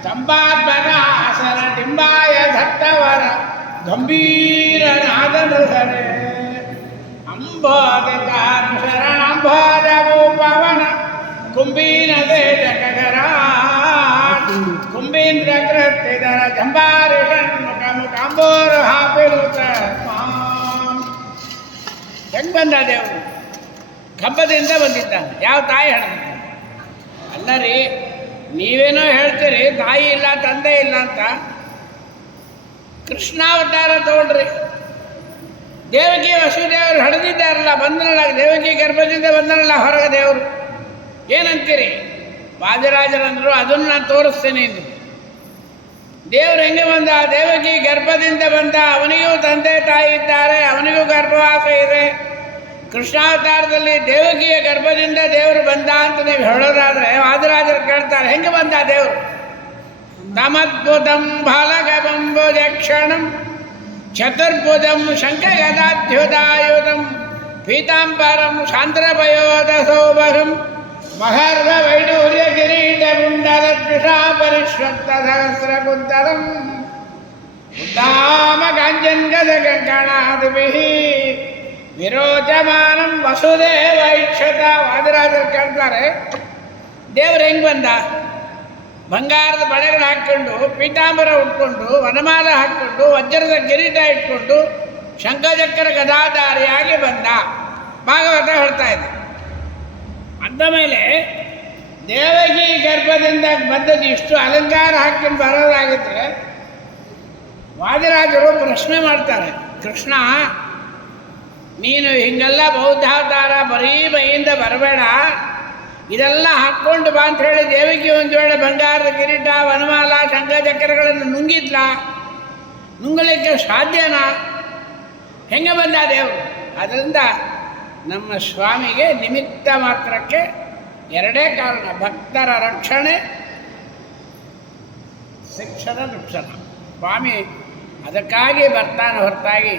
ಸ್ತಂಭಾತ್ಮನಾಸನ ಡಿಂಬಾಯ ದತ್ತವರ ಗಂಭೀರನಾದನುಸರೆ ಅಂಬೋದಕಾನು ಶರಣಂಬೋದ ಭೂಪವನ ಕುಂಭೀನ ದೇಶಕರ ಕುಂಭೀಂದ್ರ ಕೃತ್ಯಧರ ಜಂಬಾರಿ ಷಣ್ಮುಖ ಮುಖಾಂಬೋರ ಹಾಪಿರುತ್ತ ಹೆಂಗೆ ಬಂದ ದೇವರು? ಕಂಬದಿಂದ ಬಂದಿದ್ದಾನೆ. ಯಾವ ತಾಯಿ ಹೇಳಿದ? ಅಲ್ಲ ರೀ, ನೀವೇನೋ ಹೇಳ್ತೀರಿ ತಾಯಿ ಇಲ್ಲ ತಂದೆ ಇಲ್ಲ ಅಂತ. ಕೃಷ್ಣಾವತಾರ ತಗೊಳ್ರಿ, ದೇವಕಿ ವಸುದೇವರು ಹಡೆದಿದ್ದಾರಲ್ಲ, ಬಂದನಲ್ಲ ದೇವಕಿ ಗರ್ಭದಿಂದ ಬಂದನಲ್ಲ ಹೊರಗೆ ದೇವರು. ಏನಂತೀರಿ? ವಾದಿರಾಜರಂದರು ಅದನ್ನು ನಾನು ತೋರಿಸ್ತೇನೆ ಎಂದು. ದೇವರು ಹೆಂಗೆ ಬಂದ? ದೇವಕಿ ಗರ್ಭದಿಂದ ಬಂದ. ಅವನಿಗೂ ತಂದೆ ತಾಯಿ ಇದ್ದಾರೆ, ಅವನಿಗೂ ಗರ್ಭವಾಸ ಇದೆ. ಕೃಷ್ಣಾವತಾರದಲ್ಲಿ ದೇವಕಿಯ ಗರ್ಭದಿಂದ ದೇವರು ಬಂದ ಅಂತ ನೀವು ಹೇಳೋದಾದರೆ ವಾದಿರಾಜರು ಕೇಳ್ತಾರೆ, ಹೆಂಗೆ ಬಂದ ದೇವರು? ತಮದ್ಭುತಂ ಫಲಗಂಬುಜಕ್ಷಣಂ ಚತುರ್ಭುಜಂ ಶಂಖಗದಾಧ್ಯುತಾಯುಧಂ ಪೀತಾಂಬರಂ ಶಾಂತ್ರಪಯೋಧ ಸೌಭಗಂ ಮಹರ್ಷ ವೈಡೂರ್ಯ ಕಿರೀಟ ಕುಂಡಲ ತ್ರಿಷಾ ಪರಿಶ್ವಕ್ತ ಸಹಸ್ರ ಕುಂತಲಂ ಉದ್ದಾಮ ಕಾಂಚನ್ ಗದ ಕಂಕಣಾದಿಭಿಃ ವಿರೋಚಮಾನಂ ವಸುದೇವ ಇಕ್ಷತ. ವಾದಿರಾಜರು ಕೇಳ್ತಾರೆ, ದೇವರು ಹೆಂಗೆ ಬಂದ? ಬಂಗಾರದ ಬಳೆಗಳು ಹಾಕ್ಕೊಂಡು, ಪೀತಾಂಬರ ಉಟ್ಕೊಂಡು, ವನಮಾಲ ಹಾಕ್ಕೊಂಡು, ವಜ್ರದ ಕಿರೀಟ ಇಟ್ಕೊಂಡು, ಶಂಖಚಕ್ರ ಗದಾಧಾರಿಯಾಗಿ ಬಂದ. ಭಾಗವತ ಹೇಳ್ತಾ ಇದೆ. ಅಂದ ಮೇಲೆ ದೇವಕಿ ಗರ್ಭದಿಂದ ಬಂದದ್ದು ಇಷ್ಟು ಅಲಂಕಾರ ಹಾಕ್ಕೊಂಡು ಬರೋದಾಗಿದ್ರೆ ವಾದಿರಾಜರು ಪ್ರಶ್ನೆ ಮಾಡ್ತಾರೆ, ಕೃಷ್ಣ ನೀನು ಹಿಂಗೆಲ್ಲ ಬೌದ್ಧಾವತಾರ ಬರೀ ಮೈಯಿಂದ ಬರಬೇಡ, ಇದೆಲ್ಲ ಹಾಕ್ಕೊಂಡು ಬಾ ಅಂತ ಹೇಳಿ ದೇವಕಿ ಒಂದು ವೇಳೆ ಬಂಗಾರದ ಕಿರೀಟ ವನಮಾಲ ಶಂಖಚಕ್ರಗಳನ್ನು ನುಂಗಿದ್ಲ? ನುಂಗಲಿಕ್ಕೆ ಸಾಧ್ಯನಾ? ಹೆಂಗೆ ಬಂದ ದೇವರು? ಅದರಿಂದ ನಮ್ಮ ಸ್ವಾಮಿಗೆ ನಿಮಿತ್ತ ಮಾತ್ರಕ್ಕೆ ಎರಡೇ ಕಾರಣ, ಭಕ್ತರ ರಕ್ಷಣೆ, ಶಿಕ್ಷಣ ರಕ್ಷಣ. ಸ್ವಾಮಿ ಅದಕ್ಕಾಗಿ ಬರ್ತಾನೆ ಹೊರತಾಗಿ